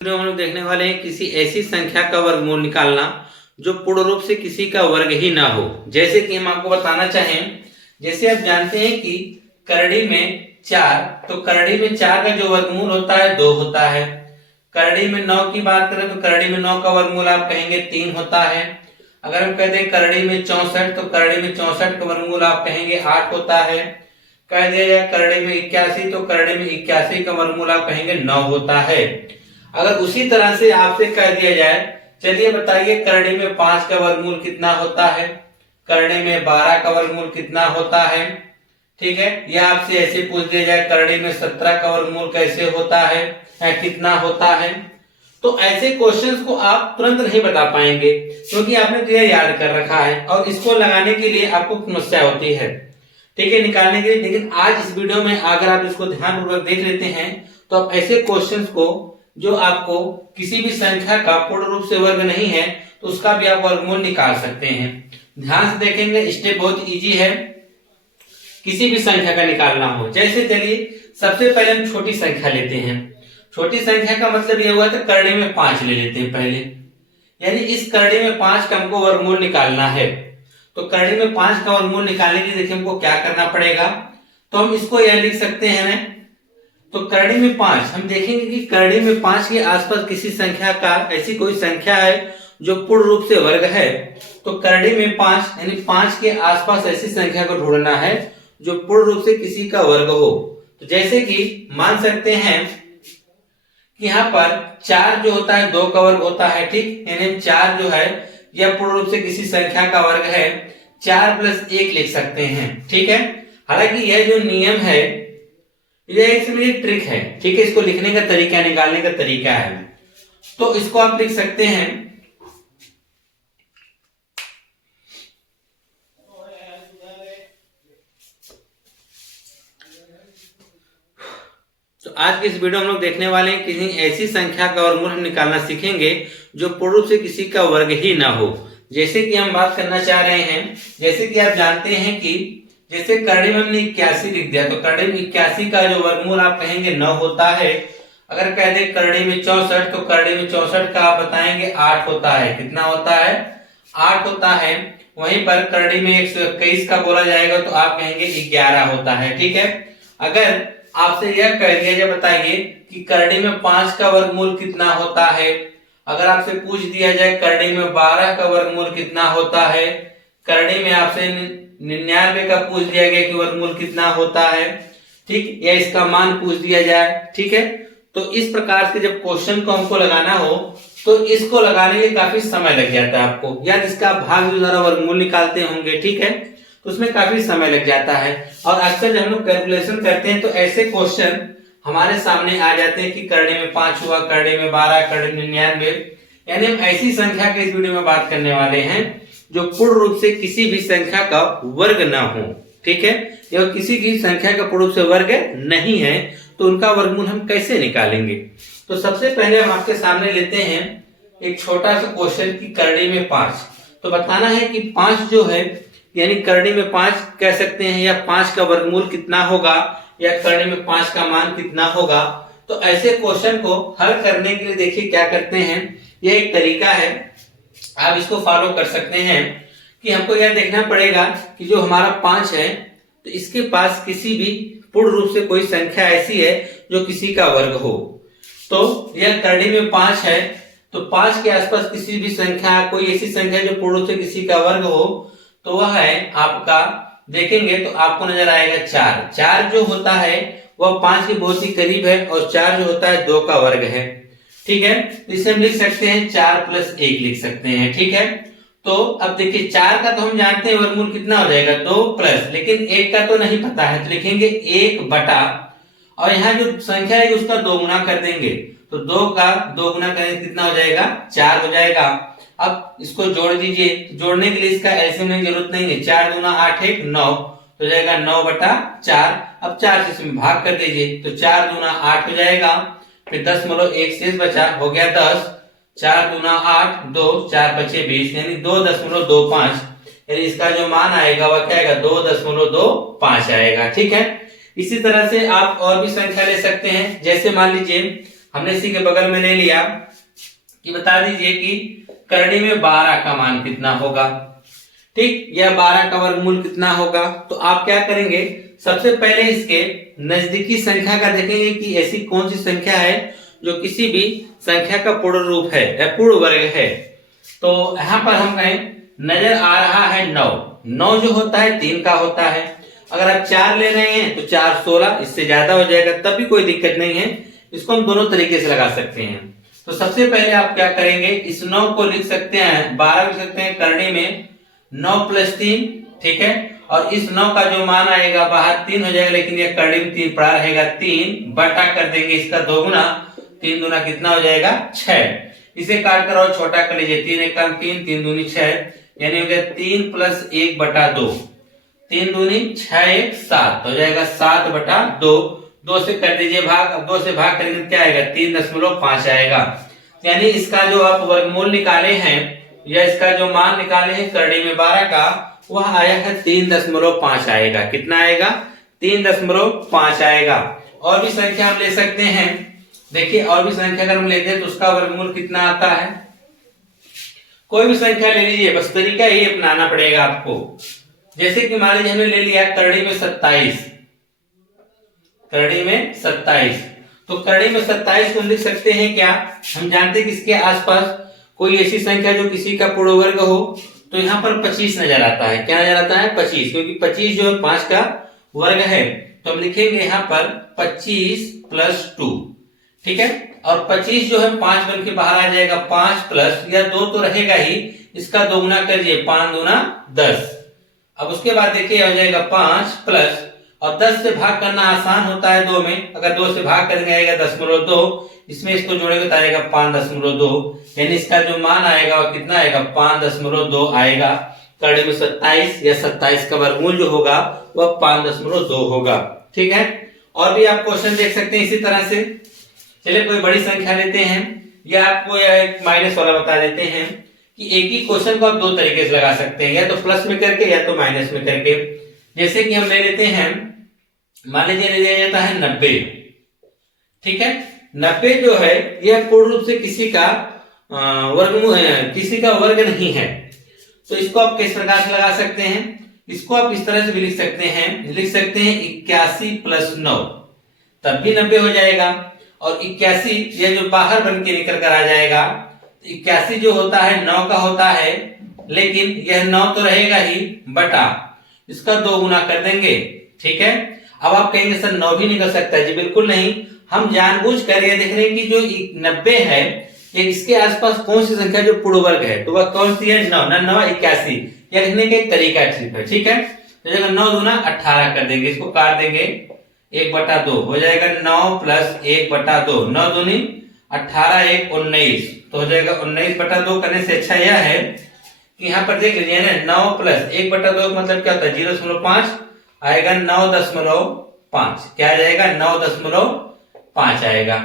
Video हम लोग देखने वाले हैं किसी ऐसी संख्या का वर्गमूल निकालना जो पूर्ण रूप से किसी का वर्ग ही ना हो। जैसे कि हम आपको बताना चाहें, जैसे आप जानते हैं कि करड़ी में 4, तो करड़ी में 4 का जो वर्गमूल होता है 2 होता है। करड़ी में 9 की बात करें तो करड़ी में 9 का वर्गमूल आप कहेंगे 3 होता है। अगर हम कहते हैं करड़ी में 64, तो करड़ी में 64 का वर्गमूल आप कहेंगे 8 होता है। कह दिया जाए करड़ी में 81, तो करड़ी में 81 का वर्गमूल आप कहेंगे 9 होता है। अगर उसी तरह से आपसे कह दिया जाए, चलिए बताइए करड़ी में 5 का वर्गमूल कितना होता है, करड़ी में 12 का वर्गमूल कितना होता है, ठीक है। या आपसे ऐसे पूछ दिया जाए करड़ी में 17 का वर्गमूल कैसे होता है, कितना होता है, तो ऐसे क्वेश्चंस को आप तुरंत नहीं बता पाएंगे क्योंकि आपने तो यह याद कर रखा है और इसको लगाने के लिए आपको समस्या होती है, ठीक है, निकालने के लिए। लेकिन आज इस वीडियो में अगर आप इसको ध्यानपूर्वक देख लेते हैं तो आप ऐसे क्वेश्चंस को जो आपको किसी भी संख्या का पूर्ण रूप से वर्ग नहीं है तो उसका भी आप वर्गमूल निकाल सकते हैं। ध्यान से देखेंगे, स्टेप बहुत इजी है। किसी भी संख्या का निकालना हो, जैसे चलिए सबसे पहले हम छोटी संख्या लेते हैं। छोटी संख्या का मतलब यह हुआ तो करड़ी में 5 ले लेते हैं पहले, यानी इस करड़ी में 5 का हमको वर्गमूल निकालना है। तो करड़ी में 5 का वर्गमूल निकालने के लिए देखिए हमको क्या करना पड़ेगा, तो हम इसको यह लिख सकते हैं ना, तो करड़ी में 5 हम देखेंगे कि करड़ी में 5 के आसपास किसी संख्या का ऐसी कोई संख्या है जो पूर्ण रूप से वर्ग है। तो करड़ी में 5 यानी 5 के आसपास ऐसी संख्या को ढूंढना है जो पूर्ण रूप से किसी का वर्ग हो। तो जैसे कि मान सकते हैं कि यहाँ पर 4 जो होता है 2 का वर्ग होता है, ठीक, यानी 4 जो है यह पूर्ण रूप से किसी संख्या का वर्ग है। 4 + 1 लिख सकते हैं, ठीक है। हालांकि यह जो नियम है यह एक ट्रिक है, ठीक है, इसको लिखने का तरीका, निकालने का तरीका है। तो इसको आप लिख सकते हैं, तो आज के इस वीडियो में हम लोग देखने वाले हैं किसी ऐसी संख्या का वर्गमूल हम निकालना सीखेंगे जो पूर्ण रूप से किसी का वर्ग ही ना हो। जैसे कि हम बात करना चाह रहे हैं, जैसे कि आप जानते हैं कि जैसे करड़ी में हमने 81 लिख दिया, तो करड़ी में 81 का जो वर्गमूल आप कहेंगे 9 होता है। अगर कह दे करड़ी में 64, तो करड़ी में 64 का आप बताएंगे 8 होता है। कितना होता है? 8 होता है। वहीं पर करड़ी में 121 का बोला जाएगा तो आप कहेंगे 11 होता है, ठीक है। अगर आपसे यह कह दिया जाए बताइए कि करड़ी में 5 का वर्गमूल कितना होता है, अगर आपसे पूछ दिया जाए करड़ी में 12 का वर्गमूल कितना होता है, करड़ी में आपसे 99 का पूछ दिया गया कि वर्गमूल कितना होता है, ठीक, या इसका मान पूछ दिया जाए, ठीक है। तो इस प्रकार से जब क्वेश्चन को हमको लगाना हो तो इसको लगाने में काफी समय लग जाता है आपको, या जिसका भाग द्वारा वर्गमूल निकालते होंगे, ठीक है, तो उसमें काफी समय लग जाता है। और अक्सर जब हम लोग कैलकुलेशन करते हैं तो ऐसे क्वेश्चन हमारे सामने आ जाते हैं कि करड़ी में 5 हुआ, करड़ी में 12, करड़ी में 99, यानी हम ऐसी संख्या के इस वीडियो में बात करने वाले हैं जो पूर्ण रूप से किसी भी संख्या का वर्ग ना हो, ठीक है। यह किसी की संख्या का पूर्ण रूप से वर्ग नहीं है तो उनका वर्गमूल हम कैसे निकालेंगे। तो सबसे पहले हम आपके सामने लेते हैं एक छोटा सा क्वेश्चन की करड़ी में 5। तो बताना है कि 5 जो है यानी करड़ी में 5 कह सकते हैं, या 5 का वर्गमूल कितना होगा, या करड़ी में 5 का मान कितना होगा। तो ऐसे क्वेश्चन को हल करने के लिए देखिए क्या करते हैं, यह एक तरीका है, आप इसको फॉलो कर सकते हैं कि हमको यह देखना पड़ेगा कि जो हमारा 5 है तो इसके पास किसी भी पूर्ण रूप से कोई संख्या ऐसी है जो किसी का वर्ग हो। तो यह करड़ी में 5 है, तो 5 के आसपास किसी भी संख्या, कोई ऐसी संख्या जो पूर्ण रूप से किसी का वर्ग हो, तो वह है आपका, देखेंगे तो आपको नजर आएगा 4। 4 जो होता है वह 5 के बहुत ही करीब है और 4 जो होता है 2 का वर्ग है, ठीक है। तो इसे हम लिख सकते हैं 4 + 1 लिख सकते हैं, ठीक है। तो अब देखिए 4 का तो हम जानते हैं वर्गमूल कितना हो जाएगा 2 प्लस, लेकिन 1 का तो नहीं पता है, तो लिखेंगे 1 बटा, और यहाँ जो संख्या है उसका 2 गुना कर देंगे, तो 2 का 2 गुना करेंगे कितना हो जाएगा 4 हो जाएगा। अब इसको जोड़ दीजिए, जोड़ने के लिए इसका एलसीएम लेने की जरूरत नहीं है, 4 दूना 8 1 9 हो जाएगा 9/4। अब 4 से इसमें भाग कर दीजिए तो 4 दूना 8 हो जाएगा, फिर 10.1 शेष बचा, हो गया 10, 4 दूना 8 2 4 5 20 यानी 2.25, यानी इसका जो मान आएगा वह क्या आएगा 2.25 आएगा, ठीक है। इसी तरह से आप और भी संख्या ले सकते हैं, जैसे मान लीजिए हमने इसी के बगल में ले लिया कि बता दीजिए कि करड़ी में 12 का मान कितना होगा। ठीक, यह 12 का वर्गमूल कितना होगा। तो आप क्या करेंगे, सबसे पहले इसके नजदीकी संख्या का देखेंगे कि ऐसी कौन सी संख्या है जो किसी भी संख्या का पूर्ण रूप है या पूर्ण वर्ग है। तो यहाँ पर हम कहें नजर आ रहा है 9। 9 जो होता है 3 का होता है। अगर आप 4 ले रहे हैं तो 4 16, इससे ज्यादा हो जाएगा तब भी कोई दिक्कत नहीं है। इसको हम दोनों तरीके से लगा सकते हैं। तो सबसे पहले आप क्या करेंगे, इस 9 को लिख सकते हैं 12 लिख सकते हैं करड़ी में 9 + 3, ठीक है। और इस 9 का जो मान आएगा बाहर 3 हो जाएगा, लेकिन यह करड़ी में 3 पड़ा रहेगा। 3 बटा कर देंगे इसका 2 गुना, 3 दूना कितना हो जाएगा 6। इसे काट कर और छोटा कर लीजिए, 3 एक 3, 3 दूनी 6, यानी हो गया 3 + 1 बटा 2, 3 दूनी 6 1 7 हो जाएगा 7 बटा 2। 2 से कर दीजिए भाग, अब 2 से भाग करेंगे क्या आएगा 3.5 आएगा। यानी इसका जो आप वर्गमूल निकाले हैं या इसका जो मान निकाले हैं करड़ी में 12 का, वह आया है 3.5 आएगा। कितना आएगा 3.5 आएगा। और भी संख्या हम ले सकते हैं। देखिए और भी संख्या अगर हम लेते हैं तो उसका वर्गमूल कितना आता है। कोई भी संख्या ले लीजिए, बस तरीका ही अपनाना पड़ेगा आपको। जैसे कि मान लीजिए हमने ले लिया करड़ी में 27, करड़ी में 27। तो करड़ी में 27 को हम लिख सकते हैं क्या, हम जानते हैं कि इसके आसपास कोई ऐसी संख्या जो किसी का पूर्ण वर्ग हो। तो यहाँ पर 25 नजर आता है। क्या नजर आता है 25, क्योंकि 25 जो है 5 का वर्ग है। तो हम लिखेंगे यहाँ पर 25 + 2, ठीक है। और 25 जो है 5 बन के बाहर आ जाएगा, 5 प्लस या 2 तो रहेगा ही, इसका 2 गुना करिए, 5 दूना 10। अब उसके बाद देखिए हो जाएगा 5 प्लस, और 10 से भाग करना आसान होता है 2 में। अगर 2 से भाग करेंगे आएगा 10.2, इसमें इसको जोड़ेंगे तो आएगा 5.2, यानी इसका जो मान आएगा वो कितना आएगा 5.2 आएगा। करड़ी में 27 या 27 का वर्गमूल जो होगा वह 5.2 होगा, ठीक है। और भी आप क्वेश्चन देख सकते हैं इसी तरह से। चलिए कोई बड़ी संख्या लेते हैं, या आपको एक माइनस वाला बता देते हैं कि एक ही क्वेश्चन को आप 2 तरीके से लगा सकते हैं, या तो प्लस में करके या तो माइनस में करके। जैसे कि हम ले लेते हैं, मान लीजिए ले लिया जाता है 90, ठीक है। 90 जो है यह पूर्ण रूप से किसी का वर्गमूल, किसी का वर्ग नहीं है। तो इसको आप किस प्रकार से लगा सकते हैं, इसको आप इस तरह से भी लिख सकते हैं 81 + 9, तब भी 90 हो जाएगा। और 81 यह जो बाहर बन के निकल कर आ जाएगा। 81 जो होता है 9 का होता है, लेकिन यह 9 तो रहेगा ही, बटा इसका 2 गुना कर देंगे, ठीक है। अब आप कहेंगे सर 9 भी निकल सकता है। जी बिल्कुल नहीं, हम जानबूझ कर ये देख रहे हैं कि जो 90 है ये इसके आसपास कौन सी संख्या जो पूर्ण वर्ग है, तो वह कौन सी है 9, 9 81। यह लिखने का एक तरीका ठीक है। तो जगह 9 दूना 18 कर देंगे, इसको काट देंगे 1/2 हो जाएगा 9 + 1/2, 9 दूनी 18 1 19, तो हो जाएगा 19/2। करने से अच्छा यह है कि यहाँ पर देख लीजिए ना 9 + 1/2 मतलब क्या होता है 0.5 आएगा, 9.5 क्या आ जाएगा 9.5 आएगा।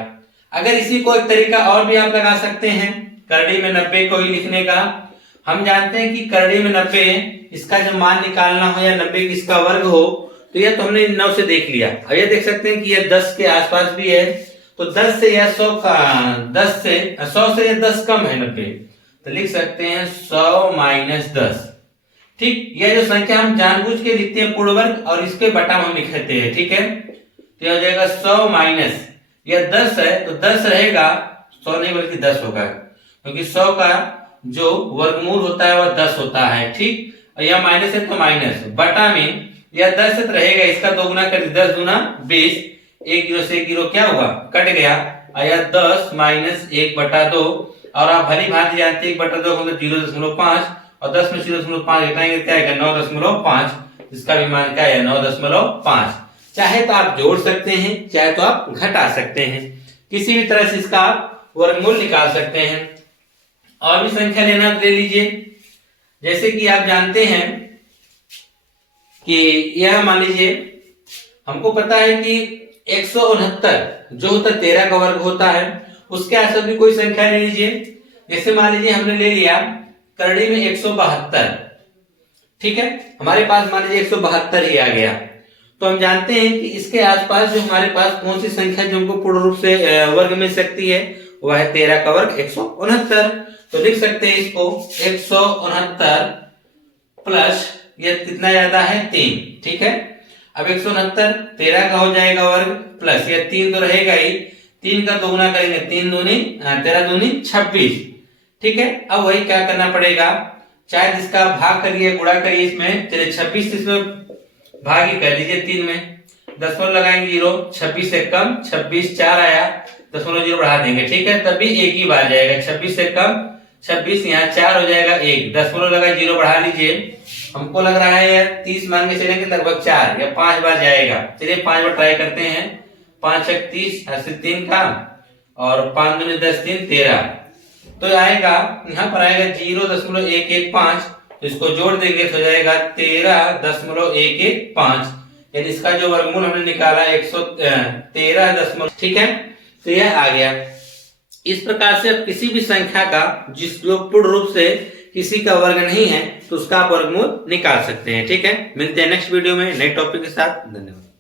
अगर इसी को एक तरीका और भी आप लगा सकते हैं करड़ी में 90 को ही लिखने का। हम जानते हैं कि करड़ी में 90 इसका जब मान निकालना हो या 90 इसका वर्ग हो, तो यह तो हमने 9 से देख लिया। अब ये देख सकते हैं कि यह 10 के आसपास भी है, तो 10 से या 100 का 100 से यह 10 कम है 90, तो लिख सकते हैं 100 - 10, ठीक। यह जो संख्या हम जानबूझ के लिखते हैं पूर्ण वर्ग, और इसके बटा हम लिखते हैं, ठीक है। तो हो जाएगा 100 - यह 10 है तो 10 रहेगा, 100 नहीं बल्कि 10 होगा, क्योंकि 100 का जो वर्गमूल होता है वह 10 होता है, ठीक। और यह माइनस है तो माइनस, बटा में यह 10 है तो रहेगा, इसका 2 गुना कर 10 दूना 20, 1 0 से 1 0 क्या हुआ कट गया, और यह 10 - 1/2। और आप भली भांति जानते हैं 1/2 मतलब 0.5, और 10 में 0.5 घटाएंगे क्या आएगा 9.5, इसका भी मान क्या है 9.5। चाहे तो आप जोड़ सकते हैं, चाहे तो आप घटा सकते हैं, किसी भी तरह से इसका आप वर्गमूल निकाल सकते हैं। और भी संख्या लेना ले लीजिए। जैसे कि आप जानते हैं कि यह मान लीजिए हमको पता है कि 169 जो होता है 13 का वर्ग होता है, उसके आसपास भी कोई संख्या ले लीजिए। जैसे मान लीजिए हमने ले लिया करड़ी में 172, ठीक है। हमारे पास मान लीजिए 172 ही आ गया, तो हम जानते हैं कि इसके आसपास जो हमारे पास कौन सी संख्या जो हमको पूर्ण रूप से वर्ग मिल सकती है, वह है 13 का वर्ग 169। तो लिख सकते हैं इसको 169 प्लस ये कितना ज्यादा है 3, ठीक है। अब 169 13 का हो जाएगा वर्ग प्लस ये 3 तो रहेगा ही, 3 का दोगुना करेंगे 3 दूनी 13 दूनी 26, ठीक है। अब वही क्या करना पड़ेगा, चाहे इसका भाग करिए गुणा करिए, इसमें चलिए 26 इसमें भाग ही कर दीजिए 3 में, दशमलव लगाएंगे 0, 26 से कम 26 4 आया, दशमलव 0 बढ़ा देंगे, ठीक है, तभी एक ही बार जाएगा। 26 से कम 26 यहाँ 4 हो जाएगा 1, दशमलव लगा 0 बढ़ा लीजिए, हमको लग रहा है यार 30 मान के चलेंगे लगभग 4 या 5 बार जाएगा। चलिए 5 बार ट्राई करते हैं, 5 6 30 3 का और 5 दूनी 10 3 13, तो आएगा यहाँ पर आएगा 0.115, तो इसको जोड़ देंगे तो हो जाएगा 13.115, यानी इसका जो वर्गमूल हमने निकाला 113, ठीक है। तो यह आ गया। इस प्रकार से आप किसी भी संख्या का जिस जो पूर्ण रूप से किसी का वर्ग नहीं है तो उसका आप वर्गमूल निकाल सकते हैं, ठीक है। मिलते हैं नेक्स्ट वीडियो में नए टॉपिक के साथ। धन्यवाद।